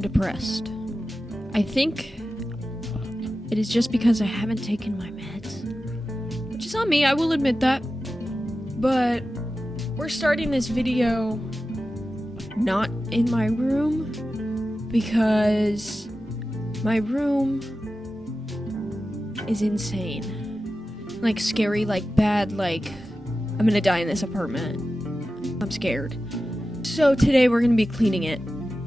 I'm depressed. I think it is just because I haven't taken my meds. Which is on me, I will admit that. But we're starting this video not in my room because my room is insane. Like scary, like bad, like I'm gonna die in this apartment. I'm scared. So today we're gonna be cleaning it,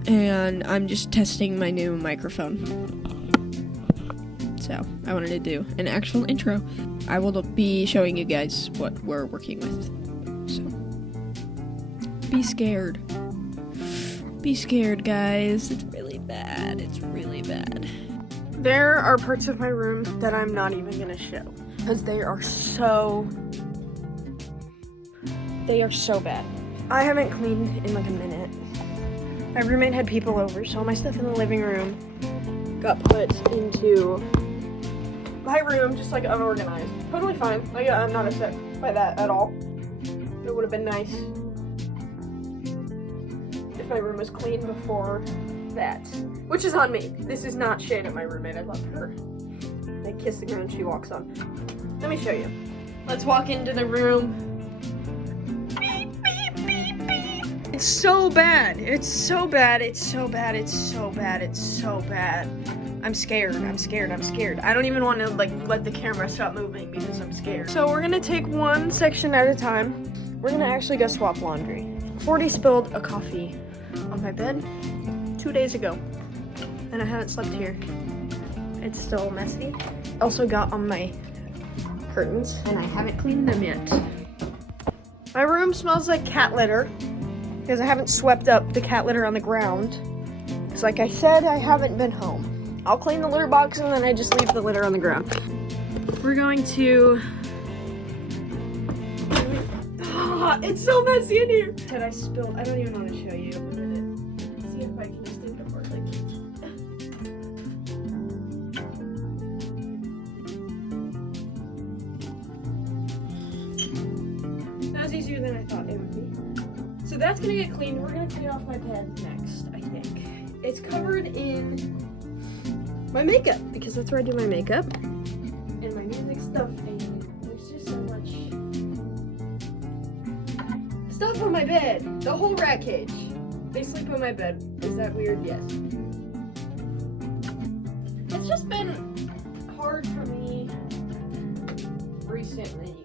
and I'm just testing my new microphone. So I wanted to do an actual intro. I will be showing you guys what we're working with. So be scared. Be scared, guys. It's really bad. It's really bad. There are parts of my room that I'm not even gonna show because they are so bad. I haven't cleaned in like a minute. My roommate had people over, so all my stuff in the living room got put into my room, just like unorganized. Totally fine. Like, I'm not upset by that at all. It would have been nice if my room was clean before that, which is on me. This is not shade at my roommate. I love her. I kiss the ground she walks on. Let me show you. Let's walk into the room. Beep, beep, beep, beep. It's so bad. It's so bad. It's so bad. It's so bad. It's so bad. I'm scared. I'm scared. I'm scared. I don't even want to let the camera stop moving because I'm scared. So we're gonna take one section at a time. We're gonna actually go swap laundry. 40 spilled a coffee on my bed 2 days ago, and I haven't slept here. It's still messy. Also got on my curtains, and I haven't cleaned them yet. My room smells like cat litter because I haven't swept up the cat litter on the ground. Because like I said, I haven't been home. I'll clean the litter box and then I just leave the litter on the ground. We're going to... it's so messy in here! Did I spill? I don't even want to show you. See if I can just take it apart. That was easier than I thought it would be. So that's gonna get cleaned. We're gonna clean off my bed next, I think. It's covered in my makeup, because that's where I do my makeup, and my music stuff, and there's just so much stuff on my bed. The whole rat cage. They sleep on my bed. Is that weird? Yes. It's just been hard for me recently.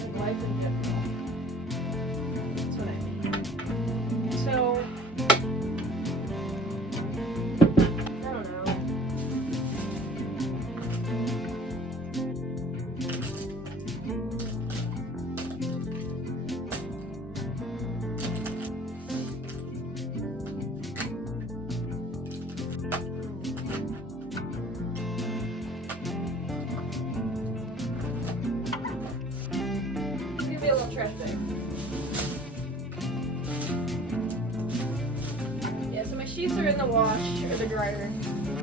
Like life in general. That's what I mean. So a little trash bag. Yeah, so my sheets are in the wash or the dryer.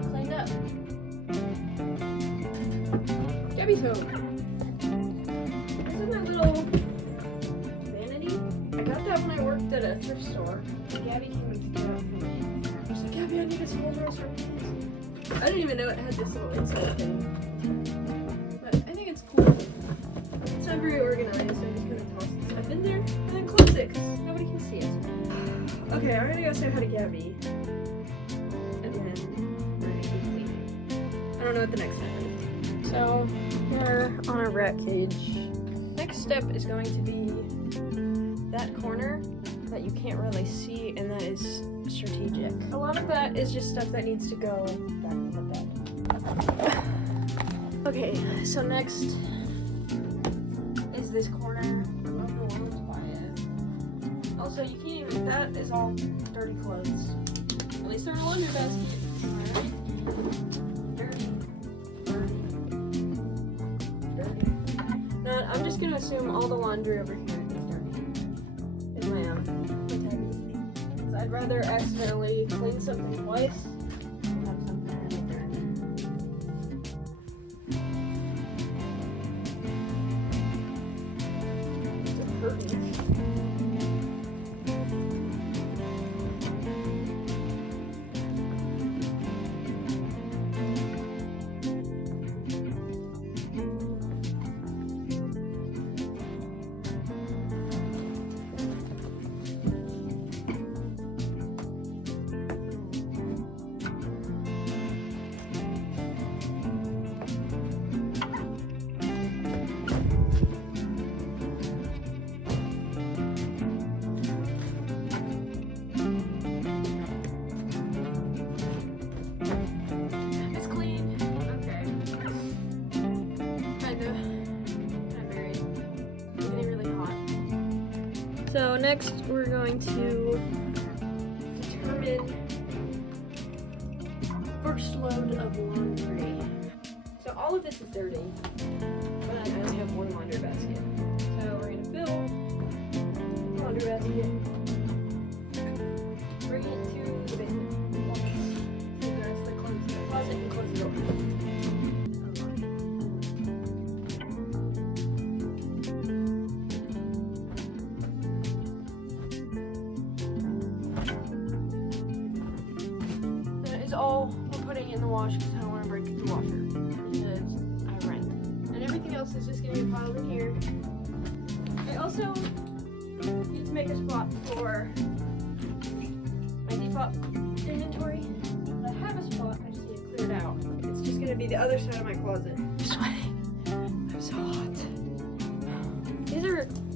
Cleaned up. Gaby soap. This is my little vanity. I got that when I worked at a thrift store. Gaby came and picked it up for me. I was like, Gaby, I need this whole drawer. I didn't even know it had this little inside thing. But I think it's cool. It's not very organized, so I'm just gonna toss this stuff in there and then close it because nobody can see it. Okay, I'm gonna go say hi to Gaby. And then we're gonna keep cleaning. I don't know what the next step is. So, we're on a rat cage. Next step is going to be that corner that you can't really see, and that is strategic. A lot of that is just stuff that needs to go back in the bed. Okay, so next is this corner. I'm overwhelmed by it. Also, you can't even, that is all dirty clothes. At least they're in a laundry basket. Alright. Dirty. No, I'm just gonna assume all the laundry over here is dirty. Is my own. Because I'd rather accidentally clean something twice than have something really dirty. It's a curtain. So next we're going to determine first load of laundry. So all of this is dirty, but I only have one laundry basket. So we're gonna fill the laundry basket, bring it to the basement, wash, do the rest of the clothes in the closet, and close the door. All we're putting in the wash because I don't want to break the washer because I rent. And everything else is just going to be piled in here. I also need to make a spot for my Depop inventory. I have a spot, I just need to clear it out. It's just going to be the other side of my closet. I'm sweating. I'm so hot.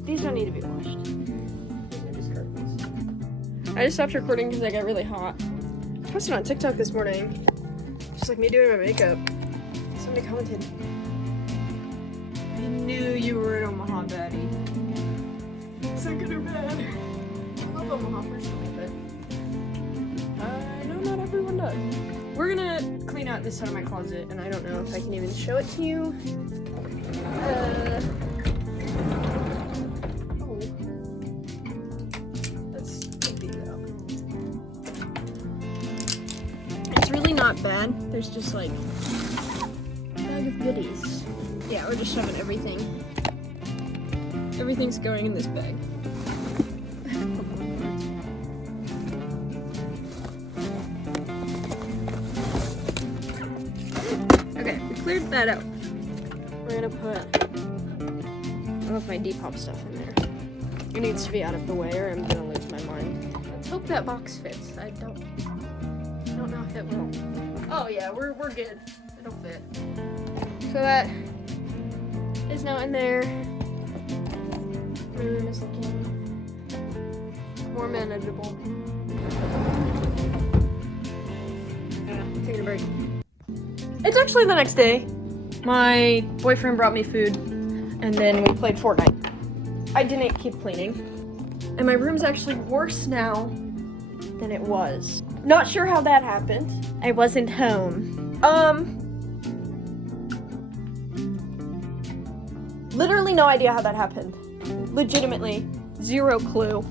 These don't need to be washed. These are just curtains. I just stopped recording because I got really hot. I posted on TikTok this morning, just like me doing my makeup. Somebody commented, I knew you were in Omaha, Betty. Is that good or bad? I love Omaha personally, but I know not everyone does. We're gonna clean out this side of my closet, and I don't know if I can even show it to you. Not bad. There's just like a bag of goodies. Yeah, we're just shoving everything. Everything's going in this bag. Okay, we cleared that out. We're gonna put all of my Depop stuff in there. It needs to be out of the way or I'm gonna lose my mind. Let's hope that box fits. I don't know if it will. Oh yeah, we're good. It'll fit. So that is now in there. My room is looking more manageable. Taking a break. It's actually the next day. My boyfriend brought me food and then we played Fortnite. I didn't keep cleaning. And my room's actually worse now than it was. Not sure how that happened. I wasn't home. Literally no idea how that happened. Legitimately, zero clue.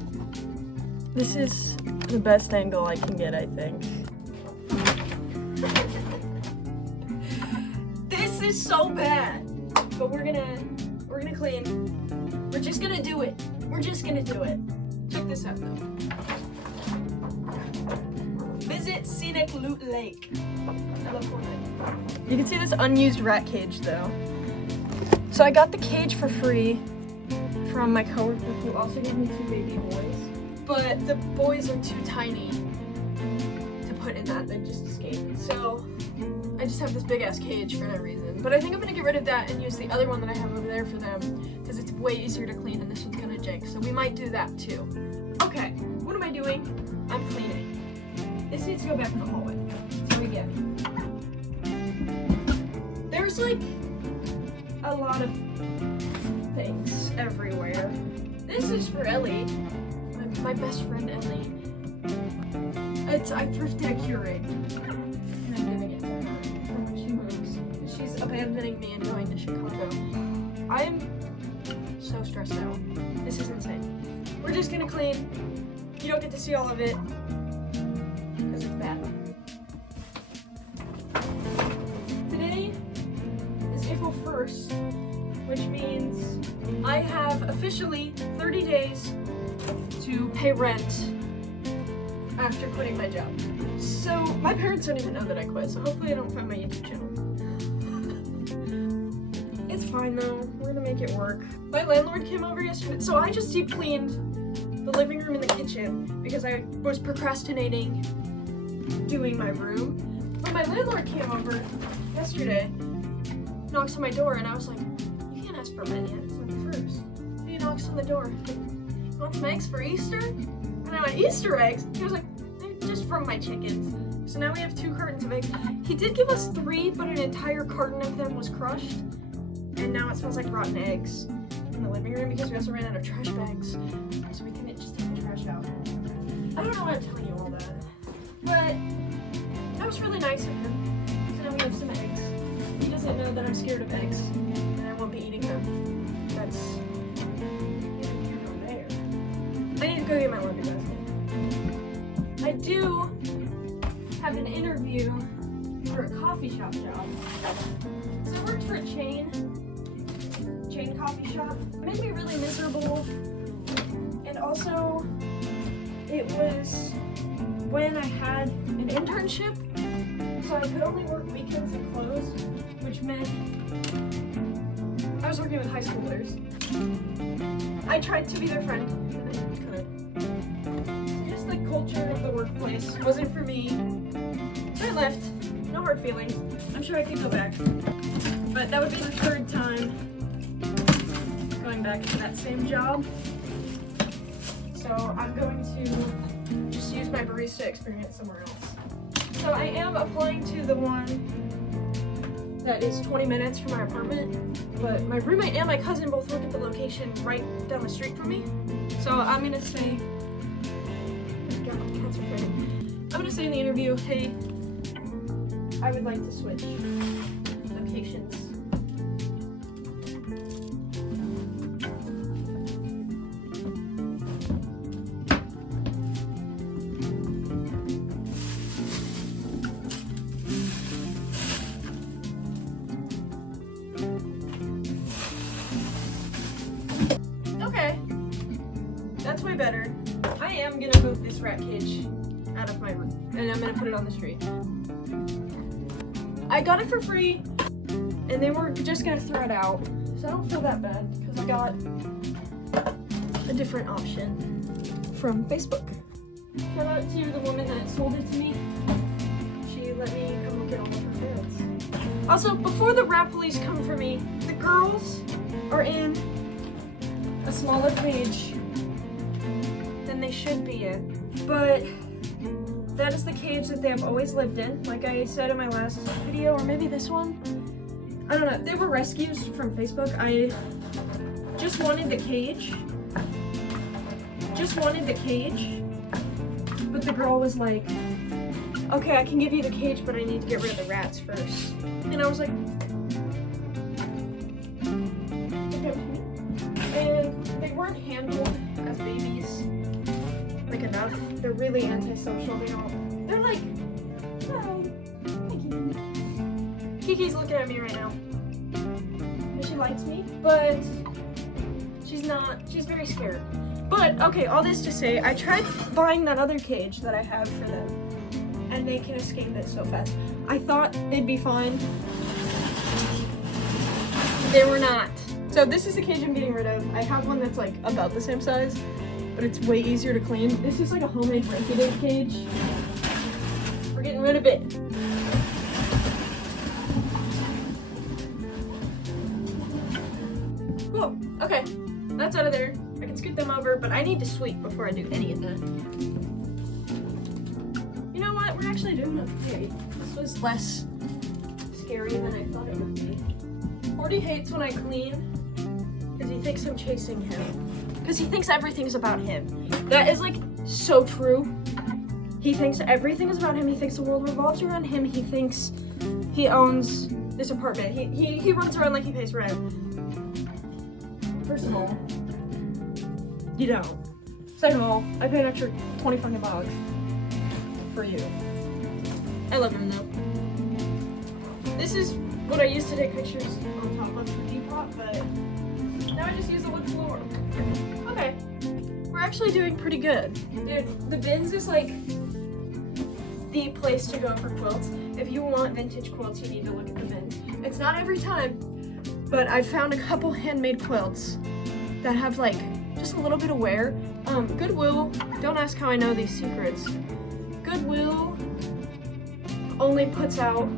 This is the best angle I can get, I think. This is so bad. But we're gonna clean. We're just gonna do it. We're just gonna do it. Check this out though. Visit Scenic Loot Lake. I love Fortnite. You can see this unused rat cage though. So I got the cage for free from my coworker who also gave me 2 baby boys. But the boys are too tiny to put in that, they just escaped. So I just have this big ass cage for no reason. But I think I'm gonna get rid of that and use the other one that I have over there for them because it's way easier to clean and this one's gonna jank. So we might do that too. Okay, what am I doing? I'm cleaning. This needs to go back in the hallway. So we get me. There's like a lot of things everywhere. This is for Ellie, my best friend Ellie. I thrifted a Keurig. And I'm giving it to her for when she moves. She's abandoning me and going to Chicago. I'm so stressed out. This is insane. We're just gonna clean. You don't get to see all of it. Because it's bad. Today is April 1st, which means I have officially 30 days to pay rent after quitting my job. So my parents don't even know that I quit, so hopefully I don't find my YouTube channel. It's fine though, we're gonna make it work. My landlord came over yesterday, so I just deep cleaned the living room and the kitchen because I was procrastinating doing my room. But my landlord came over yesterday, knocks on my door, and I was like, you can't ask for rent yet, it's not the first. And he knocks on the door, you want some eggs for Easter? And I went, Easter eggs? He was like, they're just from my chickens. So now we have 2 cartons of eggs. He did give us 3, but an entire carton of them was crushed. And now it smells like rotten eggs. in the living room because we also ran out of trash bags, so we couldn't just take the trash out. I don't know why I'm telling you all that, but that was really nice of him. So now we have some eggs. He doesn't know that I'm scared of eggs, and I won't be eating them. That's neither here nor there. I need to go get my laundry basket. I do have an interview for a coffee shop job. So I worked for a chain coffee shop. It made me really miserable, and also it was when I had an internship, so I could only work weekends and close, which meant I was working with high schoolers. I tried to be their friend, and I couldn't. Just the culture of the workplace wasn't for me, so I left. No hard feelings. I'm sure I could go back, but that would be the third time going back to that same job. So I'm going to just use my barista experience somewhere else. So I am applying to the one that is 20 minutes from my apartment, but my roommate and my cousin both work at the location right down the street from me. So I'm gonna say, I'm gonna say in the interview, hey, I would like to switch locations. Okay, that's way better. I am gonna move this rat cage out of my room, and I'm gonna put it on the street. I got it for free, and they were just gonna throw it out, so I don't feel that bad because I got a different option from Facebook. Shout out to the woman that sold it to me. She let me come look at all of her ferrets. Also, before the rat police come for me, the girls are in a smaller cage than they should be in, but that is the cage that they have always lived in, like I said in my last video, or maybe this one. I don't know, they were rescues from Facebook. I just wanted the cage. But the girl was like, okay, I can give you the cage, but I need to get rid of the rats first. And I was like, okay. And they weren't handled as babies like enough. They're really antisocial. They're like, hi, Kiki. Kiki's looking at me right now. And she likes me, but she's very scared. But, okay, all this to say, I tried buying that other cage that I have for them, and they can escape it so fast. I thought they'd be fine. They were not. So this is the cage I'm getting rid of. I have one that's like about the same size, but it's way easier to clean. This is like a homemade rinky-dink cage. We're getting rid of it. Cool, okay, that's out of there. I can scoot them over, but I need to sweep before I do any of that. You know what, we're actually doing okay. This was less scary than I thought it would be. Forty hates when I clean, because he thinks I'm chasing him. Because he thinks everything's about him. That is like so true. He thinks everything is about him. He thinks the world revolves around him. He thinks he owns this apartment. He runs around like he pays rent. First of all, you don't. Second of all, I paid an extra $25 for you. I love him though. This is what I used to take pictures on top of the teapot, but now I just use the wood floor. Okay, we're actually doing pretty good. Dude, the bins is like the place to go for quilts. If you want vintage quilts, you need to look at the bin. It's not every time, but I found a couple handmade quilts that have like just a little bit of wear. Goodwill, don't ask how I know these secrets. Goodwill only puts out,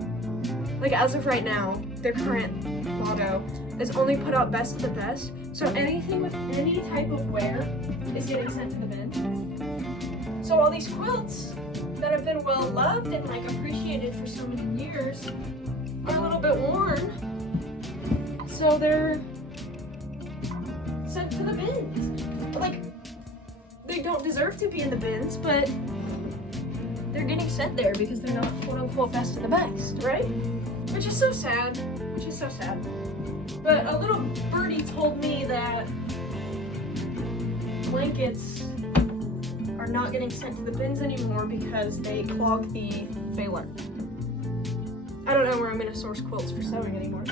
like as of right now, their current motto is only put out best of the best. So anything with any type of wear is getting sent to the bin. So all these quilts that have been well loved and like appreciated for so many years are a little bit worn. So they're deserve to be in the bins, but they're getting sent there because they're not quote unquote best of the best, right? Which is so sad. But a little birdie told me that blankets are not getting sent to the bins anymore because they clog the baler. I don't know where I'm gonna source quilts for sewing anymore.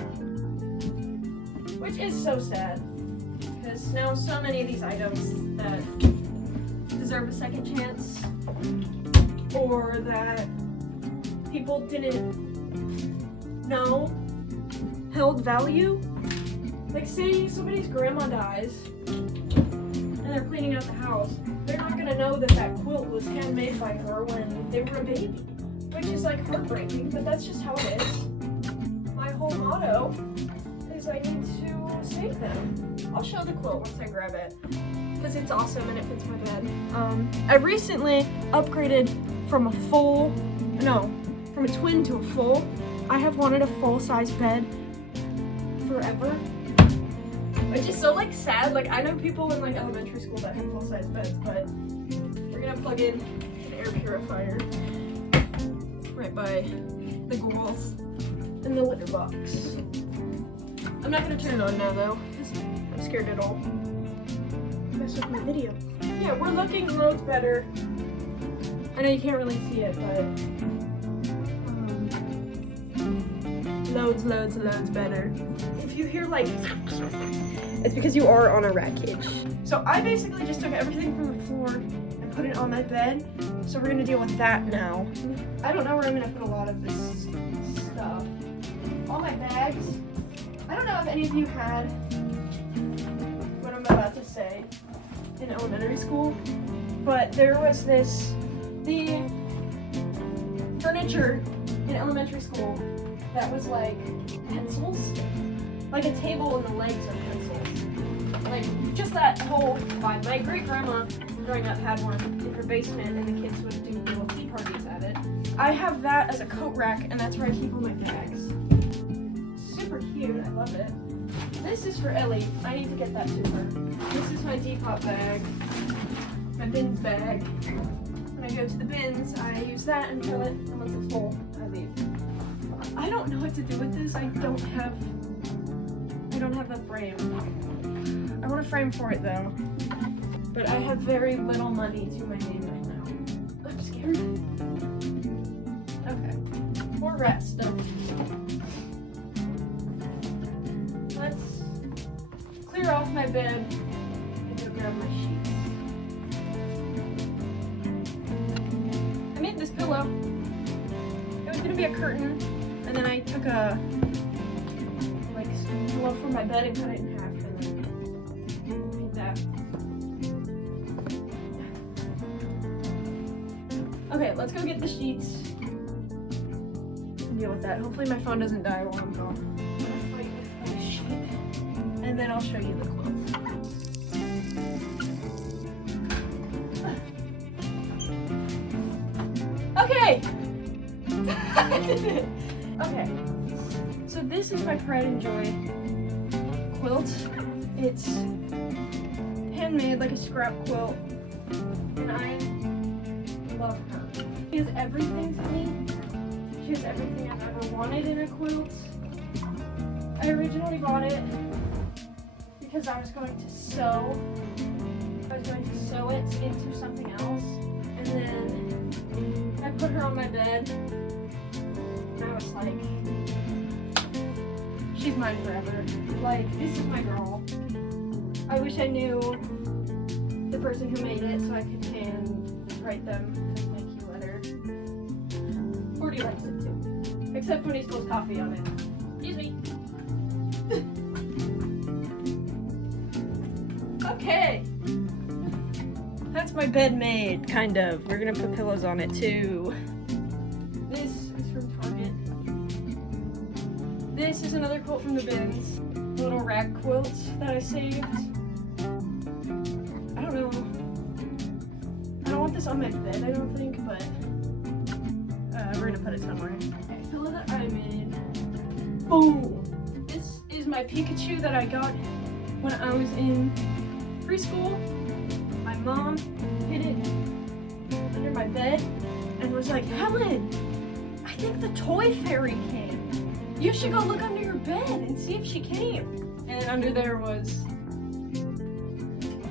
Which is so sad. Because now so many of these items that deserve a second chance or that people didn't know held value. Like say somebody's grandma dies and they're cleaning out the house, they're not gonna know that that quilt was handmade by her when they were a baby, which is like heartbreaking, but that's just how it is. My whole motto is I need to save them. I'll show the quilt once I grab it because it's awesome and it fits my bed. I recently upgraded from a twin to a full. I have wanted a full-size bed forever, which is so like sad. Like I know people in like elementary school that have full-size beds, but we're gonna plug in an air purifier right by the walls and the litter box. I'm not gonna turn it on now though, because I'm scared it'll mess with my video. Yeah, we're looking loads better. I know you can't really see it, but loads better. If you hear like, it's because you are on a rat cage. So I basically just took everything from the floor and put it on my bed. So we're gonna deal with that now. I don't know where I'm gonna put a lot of this stuff. All my bags. I don't know if any of you had what I'm about to say in elementary school, but there was the furniture in elementary school that was like pencils, like a table and the legs are pencils. Like just that whole vibe. My great grandma growing up had one in her basement and the kids would do little tea parties at it. I have that as a coat rack and that's where I keep all my bags. Super cute, I love it. This is for Ellie, I need to get that to her. This is my Depop bag, my bins bag. When I go to the bins, I use that and fill it, and once it's full, I leave. I don't know what to do with this. I don't have a frame. I want a frame for it though, but I have very little money to my name right now. I'm scared. Okay, more rat stuff. Let's clear off my bed and go grab my sheets. I made this pillow. It was gonna be a curtain. And then I took a pillow from my bed and cut it in half and then made that. Okay, let's go get the sheets and deal with that. Hopefully my phone doesn't die while I'm gone. I'm gonna fight with my sheet and then I'll show you the clothes. Okay! I did it! Okay, so this is my Pride and Joy quilt. It's handmade like a scrap quilt, and I love her. She has everything to me. She has everything I've ever wanted in a quilt. I originally bought it because I was going to sew it into something else, and then I put her on my bed. I was like, she's mine forever. Like, this is my girl. I wish I knew the person who made it so I could write them a thank you letter. Forty likes it too. Except when he spills coffee on it. Excuse me. Okay. That's my bed made, kind of. We're gonna put pillows on it too. This is from Target. This is another quilt from the bins. A little rag quilt that I saved. I don't know. I don't want this on my bed, I don't think, but we're gonna put it somewhere. Okay, pillow that I made. Boom! This is my Pikachu that I got when I was in preschool. My mom hid it under my bed and was like, Helen, I think the toy fairy came. You should go look under your bed and see if she came. And under there was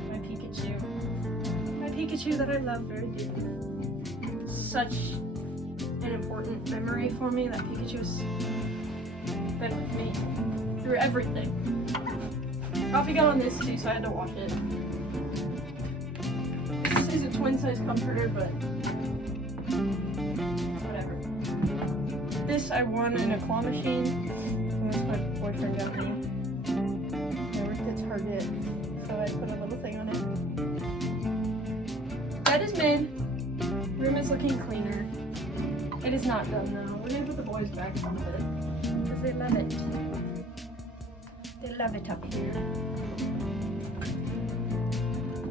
my Pikachu. My Pikachu that I love very dearly. Such an important memory for me. That Pikachu's been with me through everything. Coffee got on this too, so I had to wash it. This is a twin size comforter, but whatever. This I won in a claw machine. This my boyfriend got me. I worked at Target, so I put a little thing on it. Bed is mid. Room is looking cleaner. It is not done though. We're gonna put the boys back on the bed because they love it. They love it up here.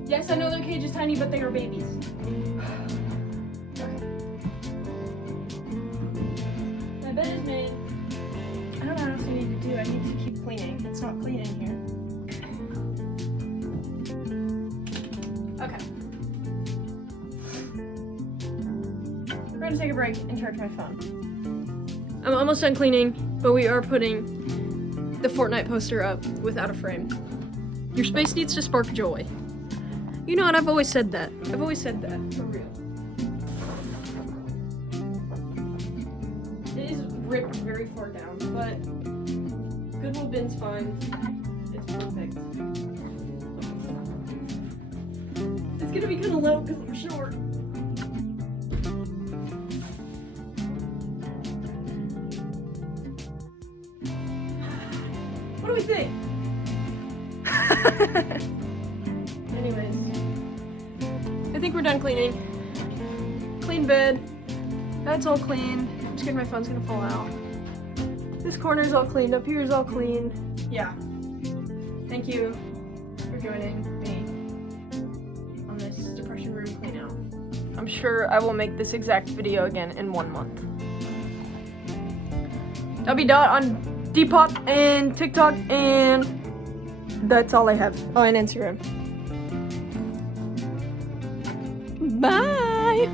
Yes, I know their cage is tiny, but they are babies. Okay. My bed is made. I don't know what else I need to do. I need to keep cleaning. It's not clean in here. Okay. We're gonna take a break and charge my phone. I'm almost done cleaning, but we are putting the Fortnite poster up without a frame. Your space needs to spark joy. You know what? I've always said that. I've always said that, for real. It is ripped very far down, but Goodwill bin's fine. It's perfect. It's gonna be kind of low because I'm short. What do we think? Anyways, I think we're done cleaning. Clean bed. That's all clean. I'm scared my phone's gonna fall out. This corner's all cleaned. Up here's all clean. Yeah. Thank you for joining me on this depression room clean out. I'm sure I will make this exact video again in 1 month. W dot on Depop and TikTok, and that's all I have. Oh, and Instagram. Bye!